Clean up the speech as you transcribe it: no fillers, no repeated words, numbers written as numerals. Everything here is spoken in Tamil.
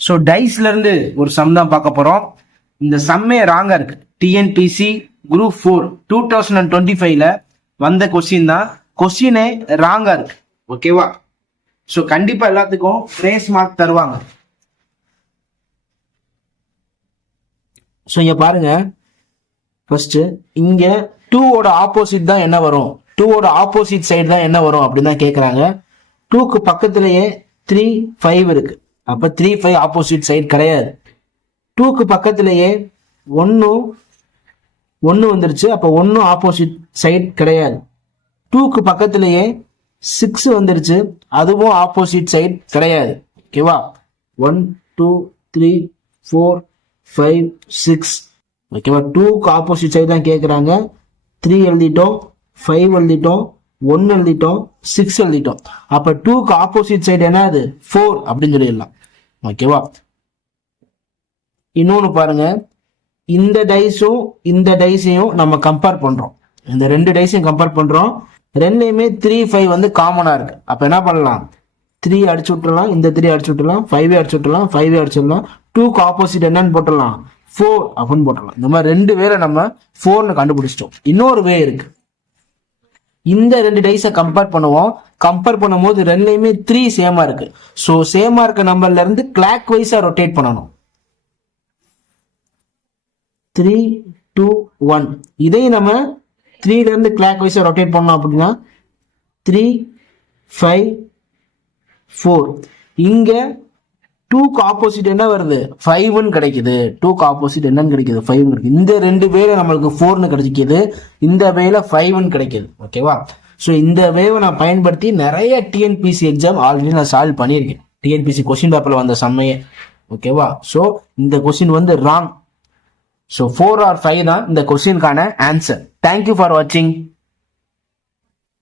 ஸோ டைஸ்ல இருந்து ஒரு சம் தான் பார்க்க போறோம். இந்த சம்மே ராங்கா இருக்கு. டிஎன்பிசி குரூப் 4 2025ல வந்த கொஸ்டின் தான். கொஸ்டினே ராங்கா இருக்கு. ஓகேவா? ஸோ கண்டிப்பா எல்லாத்துக்கும் கிரேஸ் மார்க் தருவாங்க. ஸோ இங்க பாருங்க, ஃபர்ஸ்ட் இங்க 2ஓட ஆப்போசிட் தான் என்ன வரும், 2ஓட ஆப்போசிட் சைடு தான் என்ன வரும் அப்படின்னு தான் கேட்குறாங்க. 2க்கு பக்கத்திலேயே 3, 5 இருக்கு. அப்ப 3, 5 ஆப்போசிட் சைடு கிடையாது. 2க்கு பக்கத்திலேயே 1 வந்துருச்சு. அப்ப 1 ஆப்போசிட் சைடு கிடையாது. 2க்கு பக்கத்திலேயே 6 வந்துருச்சு, அதுவும் ஆப்போசிட் சைடு கிடையாது. ஓகேவா? 1, 2, 3, 4, 5, 6. ஓகேவா? 2க்கு ஆப்போசிட் சைடு தான் கேட்குறாங்க. 3 எழுதிட்டோம், 5 எழுதிட்டோம், 1 எழுதிட்டோம், 6 எழுதிட்டோம். அப்ப 2க்கு ஆப்போசிட் சைடு என்ன, அது 4 அப்படின்னு சொல்லிடலாம். ஓகேவா? இன்னொன்னு பாருங்க, இந்த டைஸும் இந்த டைஸையும் நம்ம கம்பேர் பண்றோம். இந்த ரெண்டு டைஸையும் கம்பேர் பண்றோம். ரெண்டுலையுமே 3, 5 வந்து காமனா இருக்கு. அப்ப என்ன பண்ணலாம், 3 அடிச்சு விட்டுலாம், இந்த 3 அடிச்சு விட்டுலாம், 5 அடிச்சு விட்டுலாம், 5 அடிச்சிடலாம். 2க்கு ஆப்போசிட் என்னன்னு போட்டுடலாம், 4 அப்படின்னு போட்டுடலாம். இந்த மாதிரி ரெண்டு வேலை நம்ம 4னு கண்டுபிடிச்சிட்டோம். இன்னொரு வே இருக்கு. இந்த ரெண்டு டைஸை கம்பேர் பண்ணுவோம். கம்பேர் பண்ணும்போது ரெண்டுலையுமே 3 சேமா இருக்கு. ஸோ சேமா இருக்க நம்பர்ல இருந்து கிளாக் வைஸா ரொட்டேட் பண்ணணும். 3, 2, 1. இதை நம்ம 3ல இருந்து கிளாக் வைஸா ரொட்டேட் பண்ணோம் அப்படின்னா 3, 5, 4. இங்க 2க்கு ஆப்போசிட் என்ன வருது, 5ன்னு கிடைக்குது. 2க்கு ஆப்போசிட் என்னன்னு கிடைக்குது, 5 கிடைக்குது. இந்த ரெண்டு வேலை நம்மளுக்கு 4ன்னு கிடைக்குது, இந்த வேலை 5ன்னு கிடைக்குது. ஓகேவா? ஸோ இந்த வேவை நான் பயன்படுத்தி நிறைய டிஎன்பிசி எக்ஸாம் ஆல்ரெடி நான் சால்வ் பண்ணியிருக்கேன். டிஎன்பிசி கொஸ்டின் பேப்பர்ல வந்த சம்மையே. ஓகேவா? ஸோ இந்த கொஸ்டின் வந்து ராங். ஸோ 4 or 5 தான் இந்த கொஸ்டினுக்கான ஆன்சர். தேங்க்யூ ஃபார் வாட்சிங்.